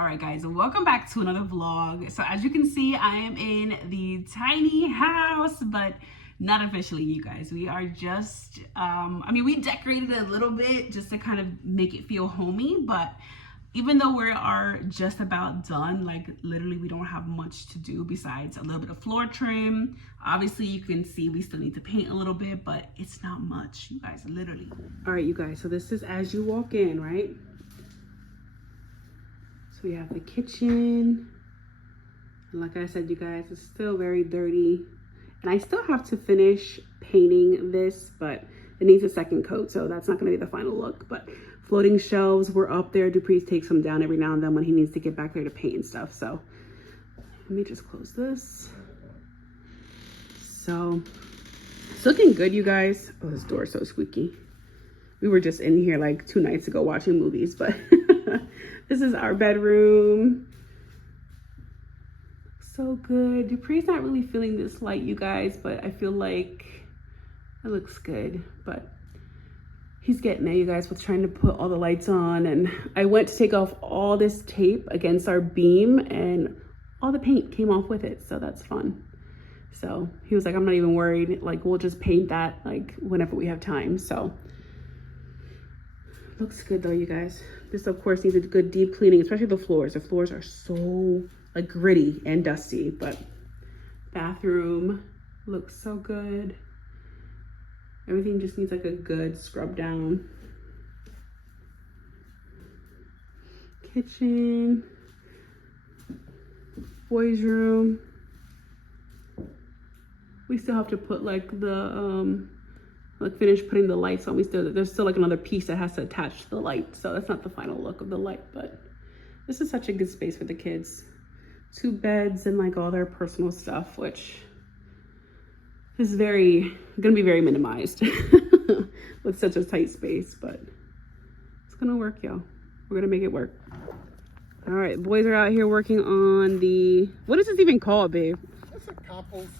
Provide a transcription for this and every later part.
All right, guys, welcome back to another vlog. So as you can see, I am in the tiny house, but not officially, you guys. We are just, we decorated it a little bit just to kind of make it feel homey, but even though we are just about done, like literally we don't have much to do besides a little bit of floor trim. Obviously you can see we still need to paint a little bit, but it's not much, you guys, literally. All right, you guys, so this is as you walk in, right? So we have the kitchen. And like I said, you guys, it's still very dirty. And I still have to finish painting this, but it needs a second coat, so that's not gonna be the final look. But floating shelves were up there. Dupree takes them down every now and then when he needs to get back there to paint and stuff. So let me just close this. So it's looking good, you guys. Oh, this door is so squeaky. We were just in here like 2 nights ago watching movies, but this is our bedroom. So good. Dupree's not really feeling this light, you guys, but I feel like it looks good. But he's getting there, you guys, with trying to put all the lights on. And I went to take off all this tape against our beam and all the paint came off with it. So that's fun. So he was like, I'm not even worried. Like, we'll just paint that like whenever we have time. So looks good though, you guys. This of course needs a good deep cleaning, especially the floors. The floors are so like gritty and dusty, but bathroom looks so good. Everything just needs like a good scrub down. Kitchen, boys' room. We still have to put like the like finish putting the lights on. There's still like another piece that has to attach to the light, so that's not the final look of the light, but this is such a good space for the kids. 2 beds and like all their personal stuff, which is gonna be very minimized with such a tight space, but it's gonna work, y'all. We're gonna make it work. All right, boys are out here working on the, what is this even called, babe? It's a compost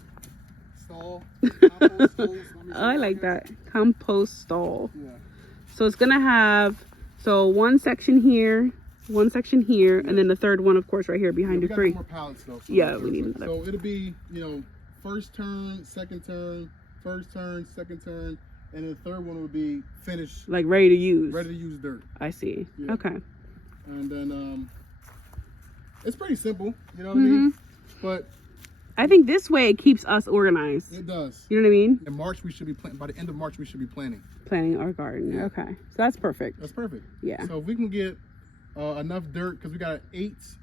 stall. Compost stall. Oh, I like that. Compost stall. Yeah. So it's gonna have, so one section here, and then the third one, of course, right here behind Dupree. We got more pallets though. So yeah, we need another. So it'll be, first turn, second turn, first turn, second turn, and the third one would be finished. Like ready to use. Ready to use dirt. I see. Yeah. Okay. And then it's pretty simple, you know what I mean? But I think this way it keeps us organized. it does. You know what I mean? In March we should be planting. By the end of March we should be planting. Planting our garden. Yeah. Okay. So that's perfect. That's perfect. Yeah. So if we can get enough dirt, because we got 6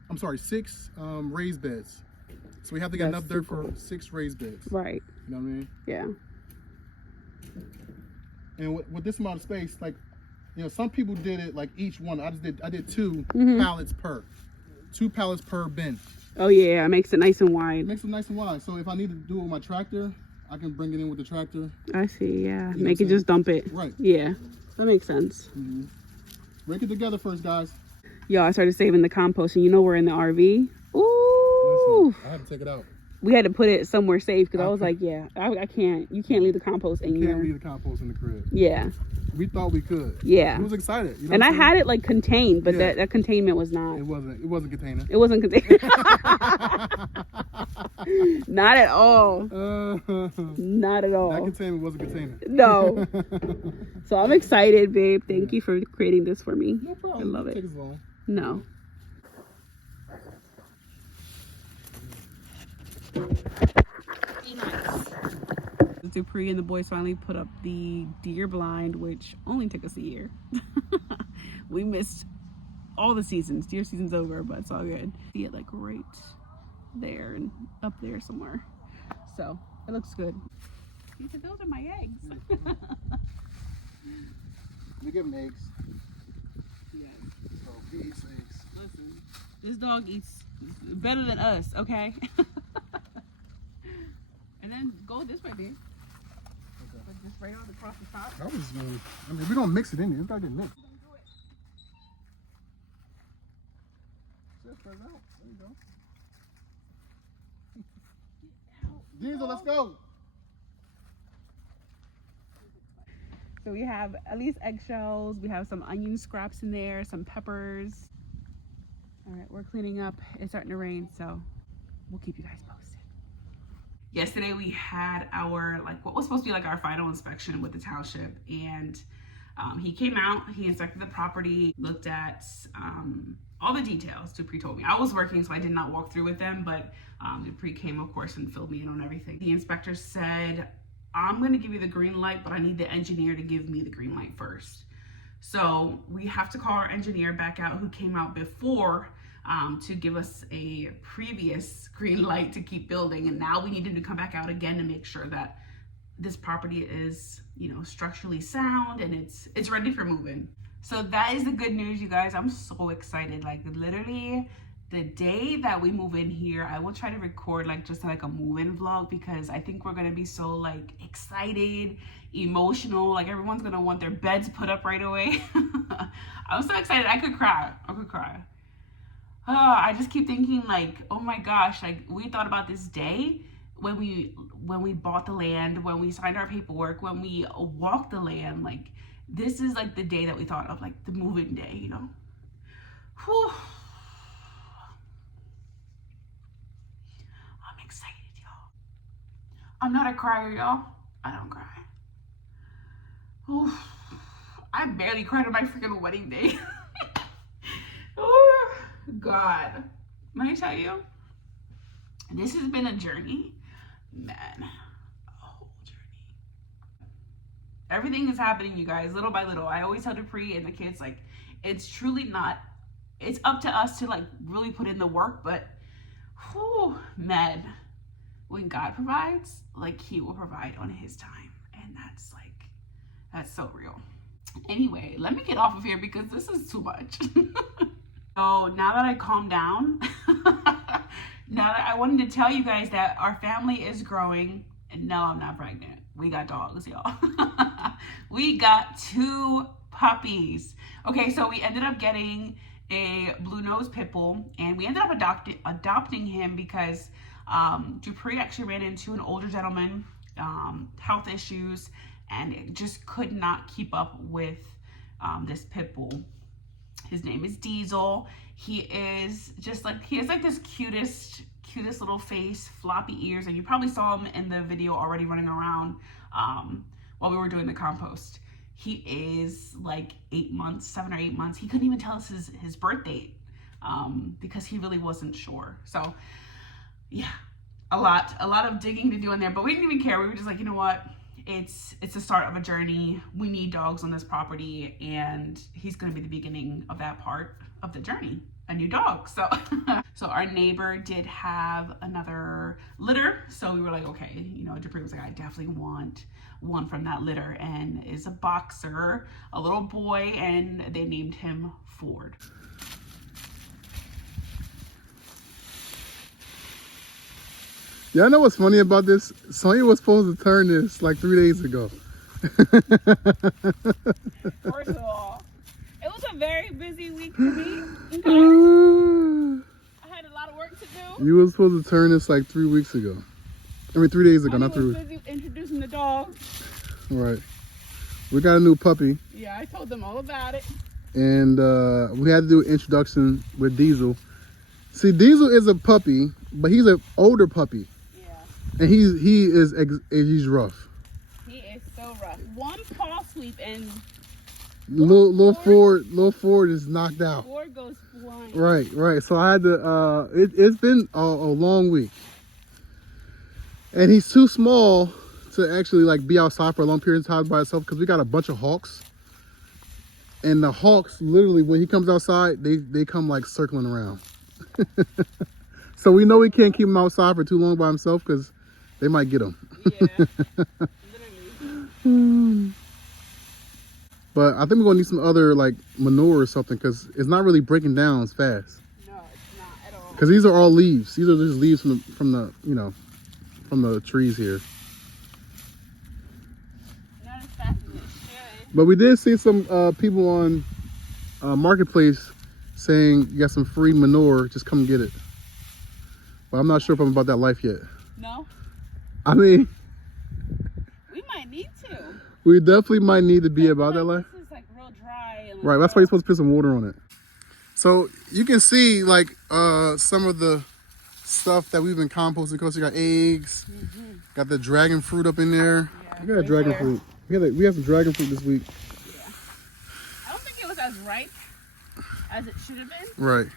raised beds. So we have to get enough dirt for 6 raised beds. Right. You know what I mean? Yeah. And with this amount of space, like, some people did it like each one. I did 2 pallets per. 2 pallets per bin. Oh yeah, it makes it nice and wide. It makes it nice and wide. So if I need to do it with my tractor, I can bring it in with the tractor. I see, yeah. Make it just dump it. Right. Yeah, that makes sense. Break it together first, guys. Yo, I started saving the compost, and we're in the RV. Ooh. Listen, I had to take it out. We had to put it somewhere safe because I was like, yeah, I can't. You can't leave the compost in here. Can't leave the compost in the crib. Yeah. We thought we could. Yeah. We was excited. And I had it like contained, but that containment was not. It wasn't container. It wasn't contained. Not at all. Not at all. That containment wasn't container. No. So I'm excited, babe. Thank you for creating this for me. No problem. I love it. Take as long. No. Dupree and the boys finally put up the deer blind, which only took us a year. We missed all the seasons. Deer season's over, but it's all good. See it like right there and up there somewhere. So it looks good. He said, those are my eggs. We give him eggs. Yeah. So he eats eggs. Listen, this dog eats better than us, okay? And then go this way, babe. Okay. Like just right on across the top. That was, we don't mix it in there. It's gotta get mixed. Just spread it out. There you go. Diesel, let's go. So we have at least eggshells. We have some onion scraps in there, some peppers. All right, we're cleaning up. It's starting to rain, so we'll keep you guys posted. Yesterday we had our, like, what was supposed to be like our final inspection with the township, and he came out, he inspected the property, looked at all the details. Dupree told me. I was working, so I did not walk through with them, but Dupree came, of course, and filled me in on everything. The inspector said, I'm gonna give you the green light, but I need the engineer to give me the green light first. So we have to call our engineer back out who came out before to give us a previous green light to keep building. And now we need him to come back out again to make sure that this property is, you know, structurally sound and it's ready for moving. So that is the good news, you guys. I'm so excited. Like, literally the day that we move in here, I will try to record like just like a move-in vlog, because I think we're gonna be so like excited, emotional, like everyone's gonna want their beds put up right away. I'm so excited. I could cry. I just keep thinking like, oh my gosh, like we thought about this day when we bought the land, when we signed our paperwork, when we walked the land. Like, this is like the day that we thought of, like the move-in day, you know. Whew. I'm excited, y'all. I'm not a crier, y'all. I don't cry. Oof. I barely cried on my freaking wedding day. Oh God, let me tell you, this has been a journey, man, a whole journey. Everything is happening, you guys, little by little. I always tell Dupree and the kids, like, it's truly not, it's up to us to like really put in the work, but whew, man, when God provides, like, he will provide on his time. And that's like, that's so real. Anyway, let me get off of here because this is too much. So now that I calmed down, now that I wanted to tell you guys that our family is growing. And no, I'm not pregnant. We got dogs, y'all. We got 2 puppies. Okay, so we ended up getting a blue nose pit bull, and we ended up adopting him because Dupree actually ran into an older gentleman, health issues, and it just could not keep up with this pit bull. His name is Diesel. He is just like, he has like this cutest little face, floppy ears, and you probably saw him in the video already running around while we were doing the compost. He is like 8 months, 7 or 8 months. He couldn't even tell us his birth date because he really wasn't sure. So yeah, a lot of digging to do in there, but we didn't even care. We were just like, you know what? It's the start of a journey. We need dogs on this property, and he's going to be the beginning of that part of the journey, a new dog. So so our neighbor did have another litter, so we were like, okay, you know, Dupree was like, I definitely want one from that litter, and is a boxer, a little boy, and they named him Ford. Yeah, I know what's funny about this. Sonya was supposed to turn this like 3 days ago. First of all, it was a very busy week for me. Okay? I had a lot of work to do. You were supposed to turn this like 3 weeks ago. I mean, 3 days ago, not 3 weeks. I was busy introducing the dog. Right. We got a new puppy. Yeah, I told them all about it. And we had to do an introduction with Diesel. See, Diesel is a puppy, but he's an older puppy. And he's rough. He is so rough. One paw sweep and little Ford is knocked out. Ford goes flying. Right. So I had to. It's been a long week, and he's too small to actually like be outside for a long period of time by himself because we got a bunch of hawks, and the hawks literally when he comes outside, they come like circling around. So we know we can't keep him outside for too long by himself because they might get him. Yeah, literally. But I think we're gonna need some other like manure or something because it's not really breaking down as fast. No, it's not at all. Because these are all leaves. These are just leaves from the you know, from the trees here. Not as fast as it should. But we did see some people on Marketplace saying you got some free manure, just come get it. But I'm not sure if I'm about that life yet. No? I mean, we might need to. We definitely might need to be about that life. This is like real dry. And right, that's why you're supposed to put some water on it. So you can see like some of the stuff that we've been composting. Of course, you got eggs, got the dragon fruit up in there. Yeah, We got dragon fruit. We have some dragon fruit this week. Yeah. I don't think it was as ripe as it should have been. Right. It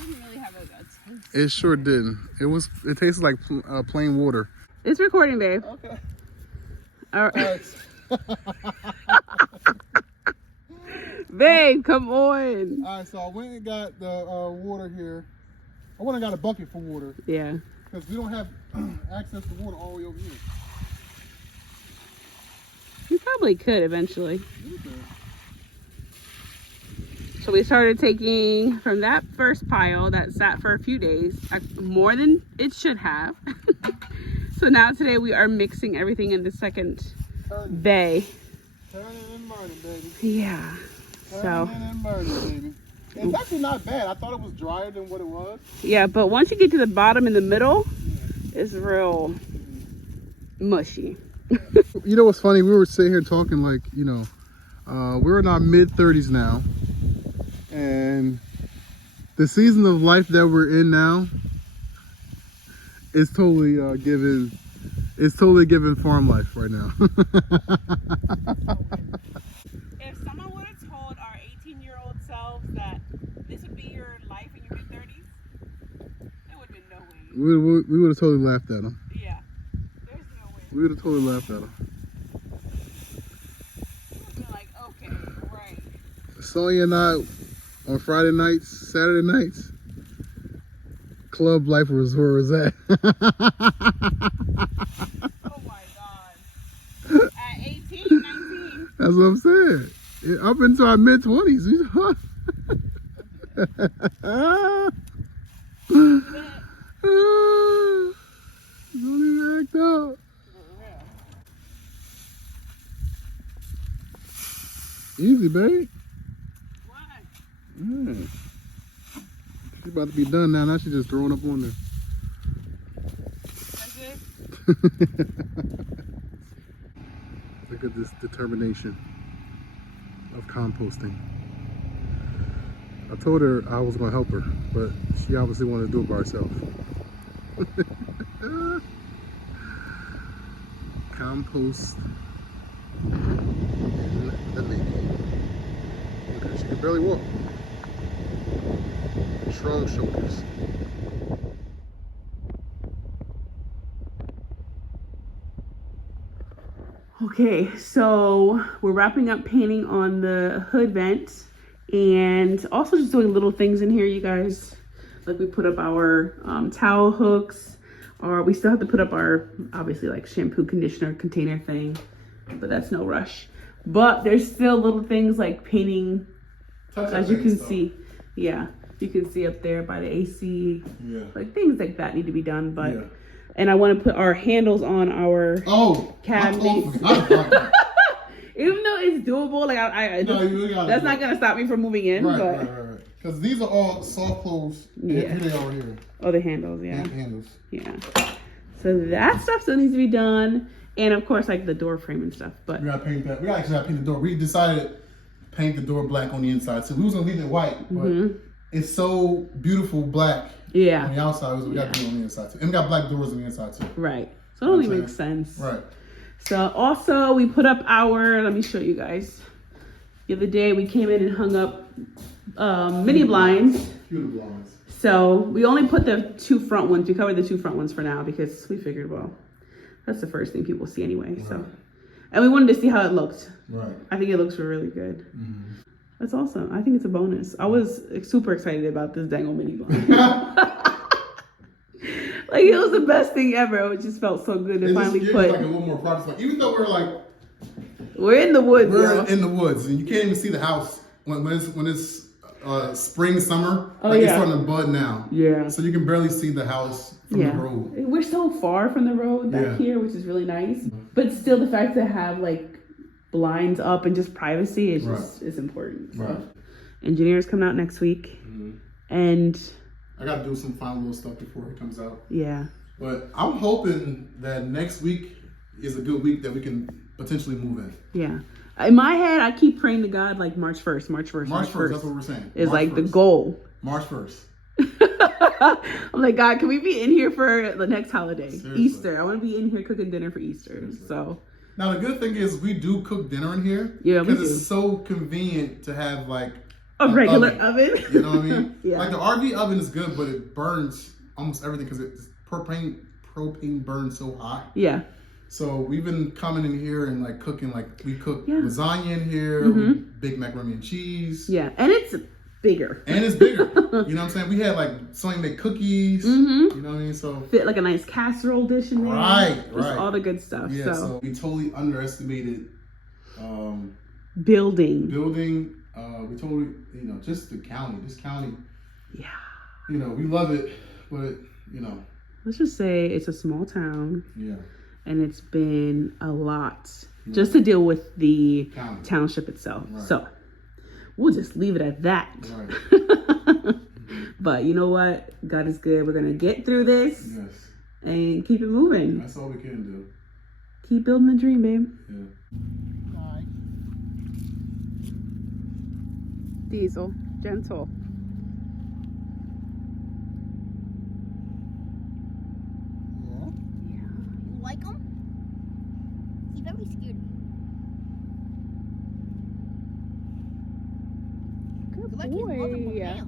didn't really have a taste. It sure didn't. It tasted like plain water. It's recording, babe. Okay. All right. Babe, come on. All right, so I went and got the water here. I went and got a bucket for water. Yeah. Because we don't have access to water all the way over here. You probably could eventually. Okay. So we started taking from that first pile that sat for a few days, more than it should have. So now today we are mixing everything in the second bay. Turning and burning, baby. Yeah. So. Turning and burning, baby. It's actually not bad. I thought it was drier than what it was. Yeah, but once you get to the bottom in the middle, it's real mushy. You know what's funny? We were sitting here talking like, you know, we're in our mid-30s now. And the season of life that we're in now is totally giving farm life right now. If someone would have told our 18-year-old selves that this would be your life in your mid-30s, there would have been no way. We would have totally laughed at them. Yeah, there's no way. We would have totally laughed at them. We would have been like, okay, right. Sonya and I, on Friday nights, Saturday nights, club life was where it was at. Oh my God. At 18, 19. That's what I'm saying. Up into our mid-20s. Don't even act up. Easy, babe. What? Yeah. She's about to be done now. Now she's just throwing up on there. That's it? Look at this determination of composting. I told her I was going to help her, but she obviously wanted to do it by herself. Compost in the making. Look at her, she can barely walk. Strong shoulders. Okay, so we're wrapping up painting on the hood vent and also just doing little things in here, you guys. Like we put up our towel hooks, or we still have to put up our, obviously, like shampoo, conditioner, container thing, but that's no rush. But there's still little things like painting, as you can see. Yeah, you can see up there by the AC. Yeah. Like things like that need to be done, but. Yeah. And I want to put our handles on our cabinets. Even though it's doable, like that's not gonna stop me from moving in. Right. Because these are all soft close. Yeah. Here they are here. Oh, the handles, yeah. Handles. Yeah. So that stuff still needs to be done, and of course, like the door frame and stuff. But we gotta paint that. We actually gotta paint the door. We decided to paint the door black on the inside, so we was gonna leave it white, but it's so beautiful black. Yeah. On the outside, we got to do it on the inside too. And we got black doors on the inside too. Right. So it only makes sense. Right. So also we put up our, let me show you guys. The other day we came in and hung up mini blinds. Pewter blinds. So we only put the two front ones. We covered the two front ones for now because we figured, well, that's the first thing people see anyway. Right. So, and we wanted to see how it looked. Right. I think it looks really good. Mm-hmm. That's awesome. I think it's a bonus. I was super excited about this dangle mini blind. Like it was the best thing ever. It just felt so good to finally put. Like a little more progress. Like even though we're in the woods. We're in the woods, and you can't even see the house when it's spring, summer. Oh, like it's starting to bud now. Yeah. So you can barely see the house from the road. We're so far from the road back here, which is really nice. But still, the fact to have like blinds up and just privacy is just is important. So. Right. Engineers coming out next week, and I got to do some final little stuff before it comes out. Yeah. But I'm hoping that next week is a good week that we can potentially move in. Yeah. In my head, I keep praying to God like March 1st, March 1st, March 1st, that's what we're saying. Is March like 1st. the goal. March 1st. I'm like, God, can we be in here for the next holiday? Seriously. Easter. I want to be in here cooking dinner for Easter. Seriously. So. Now, the good thing is we do cook dinner in here. Yeah, we do. Because it's so convenient to have like a regular oven. You know what I mean? Yeah. Like the RV oven is good, but it burns almost everything because it's propane burns so hot. Yeah. So we've been coming in here and like cooking, like we cook lasagna in here, big macaroni and cheese. Yeah, and it's bigger. And it's bigger. You know what I'm saying? We had like somebody make cookies. You know what I mean? So fit like a nice casserole dish in there. Right. Just all the good stuff. Yeah, so we totally underestimated building. We totally, you know, just this county. Yeah. You know, we love it, but you know. Let's just say it's a small town. Yeah. And it's been a lot just to deal with the township itself. Right. So we'll just leave it at that. Right. But you know what? God is good. We're going to get through this and keep it moving. That's all we can do. Keep building the dream, babe. Yeah. Diesel, gentle. Like him? He's very scared. Good Like his mother, but boy. now.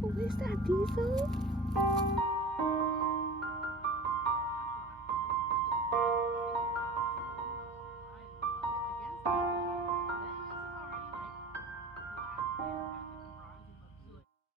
Who is that, Diesel?